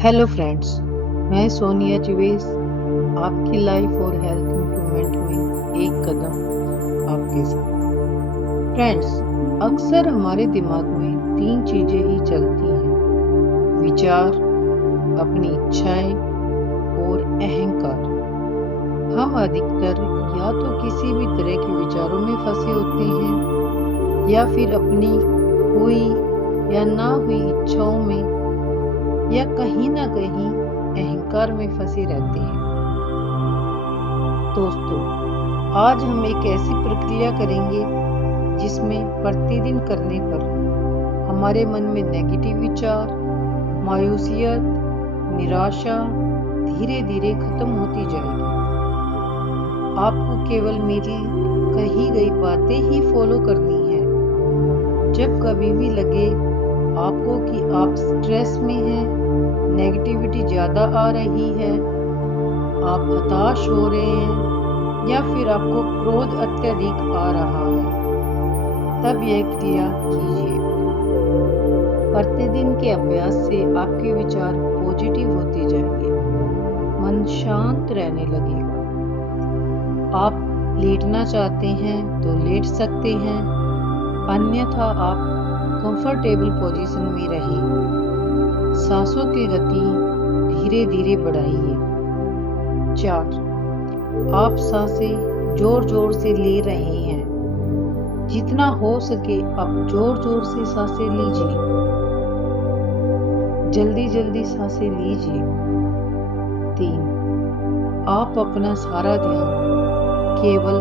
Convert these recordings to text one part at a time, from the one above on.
Hello friends, मैं सोनिया चिवेस आपकी life और हेल्थ इम्प्रूवमेंट में एक कदम आपके साथ। फ्रेंड्स, अक्सर हमारे दिमाग में तीन चीजें ही चलती हैं: विचार, अपनी इच्छाएं और अहंकार। हम अधिकतर या तो किसी भी तरह के विचारों में फंसे होते हैं या फिर अपनी हुई या ना हुई इच्छाओं में या कहीं ना कहीं अहंकार में फंसे रहते हैं। दोस्तों, आज हम एक ऐसी प्रक्रिया करेंगे जिसमें प्रतिदिन करने पर हमारे मन में नेगेटिव विचार, मायूसियत, निराशा धीरे धीरे खत्म होती जाएगी। आपको केवल मेरी कही गई बातें ही फॉलो करनी है। जब कभी भी लगे आपको कि आप स्ट्रेस में हैं, नेगेटिविटी ज़्यादा आ रही है, आप हताश हो रहे हैं या फिर आपको क्रोध अत्यधिक आ रहा है, तब यह क्रिया कीजिए। प्रतिदिन के अभ्यास से आपके विचार पॉजिटिव होते जाएंगे, मन शांत रहने लगेगा। आप लेटना चाहते हैं तो लेट सकते हैं, अन्यथा आप कंफर्टेबल पोजीशन में रहिए। सांसों की गति धीरे धीरे बढ़ाइए। 4. आप सांसें जोर जोर से ले रहे हैं। जितना हो सके आप जोर जोर से सांसें लीजिए। जल्दी जल्दी सांसें लीजिए। 3. आप अपना सारा ध्यान केवल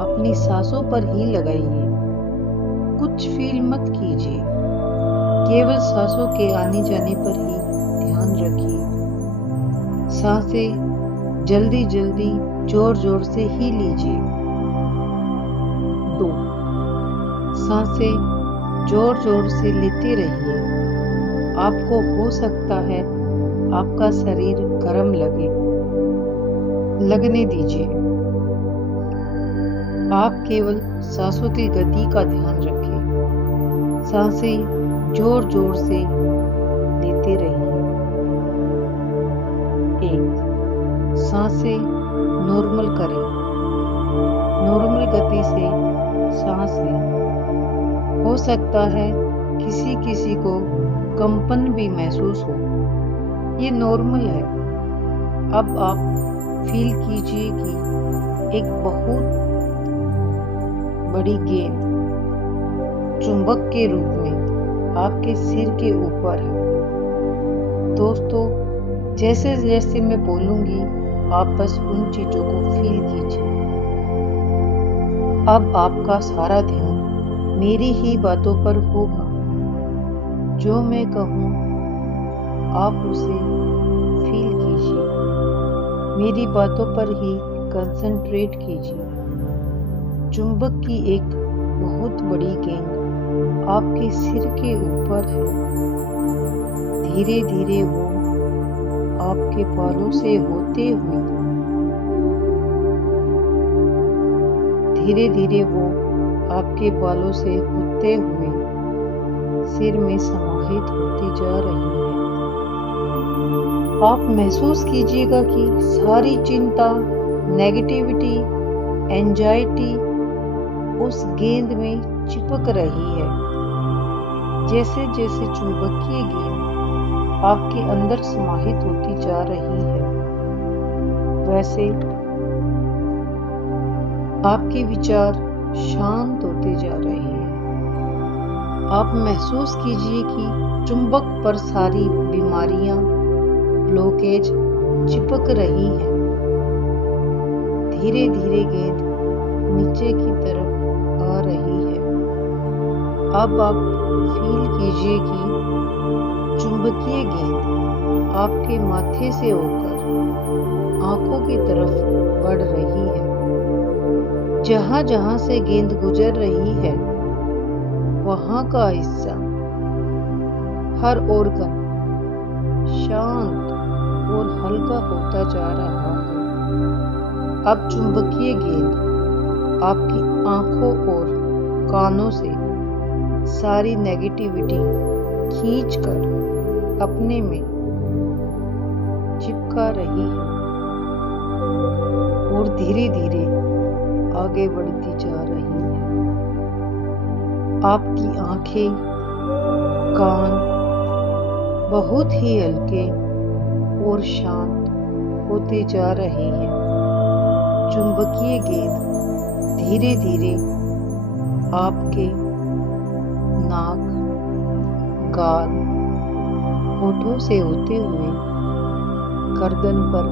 अपनी सांसों पर ही लगाइए। कुछ फील मत कीजिए, केवल सांसों के आने जाने पर ही ध्यान रखिए। सांसें जल्दी जल्दी जोर जोर से ही लीजिए। 2. सांसें जोर जोर से लेते रहिए। आपको हो सकता है आपका शरीर गर्म लगने दीजिए। आप केवल सांसों की गति का ध्यान रखें। सांसें जोर जोर से लेते रहिए। 1. सांसें नॉर्मल करें। नॉर्मल गति से सांस लें। हो सकता है किसी को कंपन भी महसूस हो, ये नॉर्मल है। अब आप फील कीजिए कि एक बहुत बड़ी गेंद चुंबक के रूप में आपके सिर के ऊपर है। दोस्तों, जैसे जैसे मैं बोलूंगी आप बस उन चीजों को फील कीजिए। अब आपका सारा ध्यान मेरी ही बातों पर होगा। जो मैं कहूँ आप उसे फील कीजिए। मेरी बातों पर ही कंसंट्रेट कीजिए। चुंबक की एक बहुत बड़ी गेंद आपके सिर के ऊपर है। धीरे धीरे वो आपके बालों से होते हुए सिर में समाहित होती जा रही है। आप महसूस कीजिएगा कि सारी चिंता, नेगेटिविटी, एंजाइटी उस गेंद में चिपक रही है। जैसे जैसे चुंबकीय गेंद आपके अंदर समाहित होती जा रही है, वैसे आपके विचार शांत होते जा रहे हैं। आप महसूस कीजिए कि चुंबक पर सारी बीमारियां, ब्लॉकेज चिपक रही हैं। धीरे धीरे गेंद नीचे की तरफ आ रही है। अब आप फील कीजिए कि चुंबकीय गेंद आपके माथे से होकर आंखों की तरफ बढ़ रही है। जहां जहां से गेंद गुजर रही है, वहां का हिस्सा, हर ऑर्गन शांत और हल्का होता जा रहा है। अब चुंबकीय गेंद आपकी आंखों और कानों से सारी नेगेटिविटी खींचकर अपने में चमका रही है और धीरे धीरे आगे बढ़ती जा रही है। आपकी आंखें, कान बहुत ही हल्के और शांत होते जा रहे हैं। चुंबकीय गेंद धीरे धीरे आपके नाक, गाल, होठों से होते हुए गर्दन पर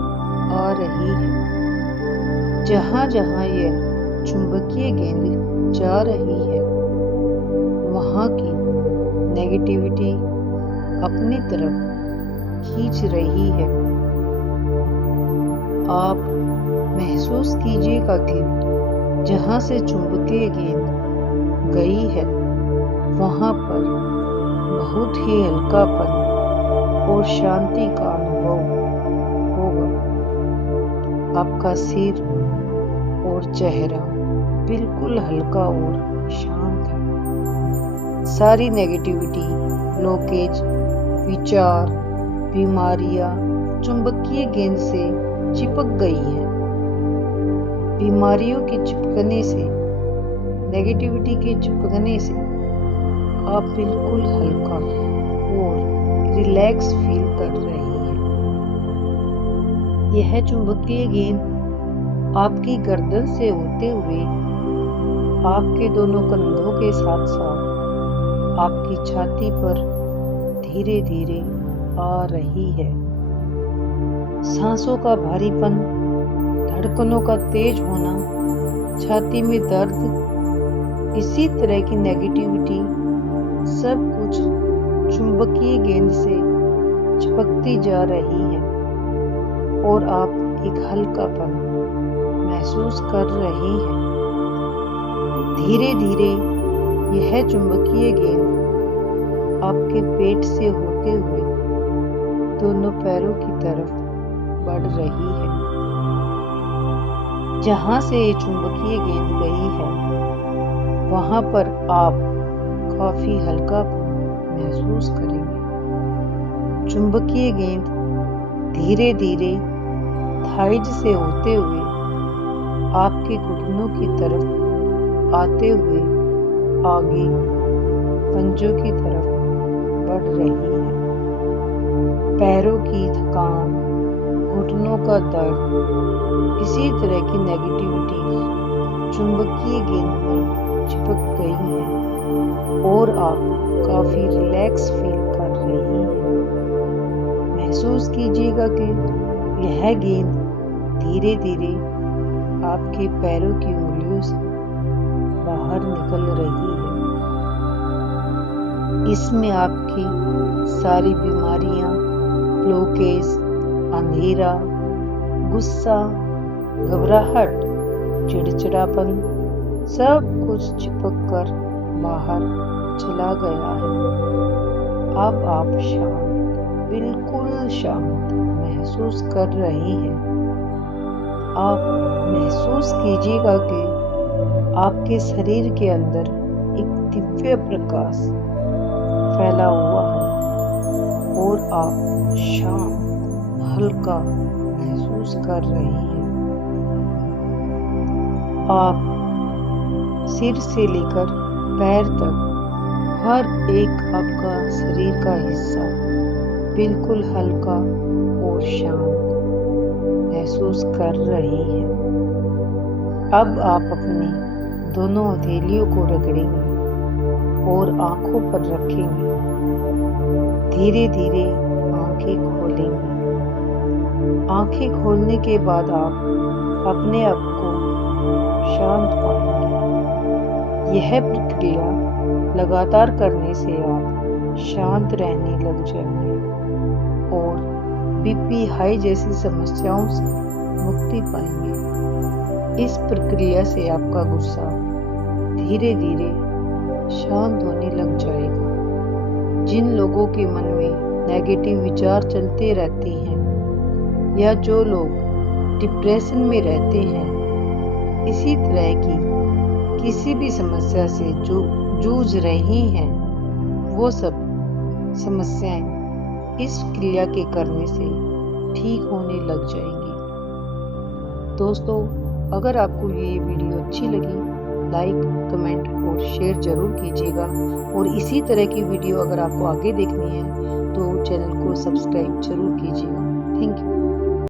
आ रही है। जहां जहां यह चुंबकीय गेंद जा रही है, वहां की नेगेटिविटी अपनी तरफ खींच रही है। आप महसूस कीजिएगा कि जहां से चुंबकीय गेंद गई है, वहां पर बहुत ही हल्कापन और शांति का अनुभव होगा। आपका सिर और चेहरा बिल्कुल हल्का और शांत है। सारी नेगेटिविटी, ब्लॉकेज, विचार, बीमारियां चुंबकीय गेंद से चिपक गई है। बीमारियों के चिपकने से, नेगेटिविटी के चिपकने से आप बिल्कुल हल्का और रिलैक्स फील कर रही हैं। यह चुंबकीय गेंद आपकी गर्दन से होते हुए आपके दोनों कंधों के साथ साथ आपकी छाती पर धीरे धीरे आ रही है। सांसों का भारीपन, धड़कनों का तेज होना, छाती में दर्द, इसी तरह की नेगेटिविटी सब कुछ चुंबकीय गेंद से चिपकती जा रही है और आप एक हल्कापन महसूस कर रहे हैं। धीरे धीरे यह चुंबकीय गेंद आपके पेट से होते हुए दोनों पैरों की तरफ बढ़ रही है। जहां से ये चुंबकीय गेंद गई है, वहां पर आप काफी हल्का महसूस करेंगे। चुंबकीय गेंद धीरे धीरे थाइज से होते हुए आपके घुटनों की तरफ आते हुए आगे पंजों की तरफ बढ़ रही है। पैरों की थकान, घुटनों का दर्द, इसी तरह की नेगेटिविटी चुंबकीय गेंद में चिपक गई है और आप काफी रिलैक्स फील कर रही हैं। महसूस कीजिएगा कि यह गेंद धीरे धीरे आपके पैरों की उंगलियों से बाहर निकल रही है। इसमें आपकी सारी बीमारियां, ब्लॉकेज, अंधेरा, गुस्सा, घबराहट, चिड़चिड़ापन सब कुछ चिपक कर बाहर चला गया है। अब आप शांत, बिल्कुल शांत महसूस कर रहे हैं। आप महसूस कीजिएगा कि आपके शरीर के अंदर एक दिव्य प्रकाश फैला हुआ है और आप शांत, हल्का महसूस कर रहे हैं। आप सिर से लेकर पैर तक हर एक आपका शरीर का हिस्सा बिल्कुल हल्का और शांत महसूस कर रहे हैं। अब आप अपनी दोनों हथेलियों को रगड़ेंगे और आंखों पर रखेंगे। धीरे धीरे आंखें खोलेंगे। आंखें खोलने के बाद आप अपने आप को शांत पाएंगे। यह प्रक्रिया लगातार करने से आप शांत रहने लग जाएंगे और बीपी हाई जैसी समस्याओं से मुक्ति पाएंगे। इस प्रक्रिया से आपका गुस्सा धीरे धीरे शांत होने लग जाएगा। जिन लोगों के मन में नेगेटिव विचार चलते रहते हैं या जो लोग डिप्रेशन में रहते हैं, इसी तरह की किसी भी समस्या से जो जूझ रहे हैं, वो सब समस्याएं इस क्रिया के करने से ठीक होने लग जाएंगी। दोस्तों, अगर आपको ये वीडियो अच्छी लगी, लाइक, कमेंट और शेयर ज़रूर कीजिएगा। और इसी तरह की वीडियो अगर आपको आगे देखनी है तो चैनल को सब्सक्राइब ज़रूर कीजिएगा। Thank you.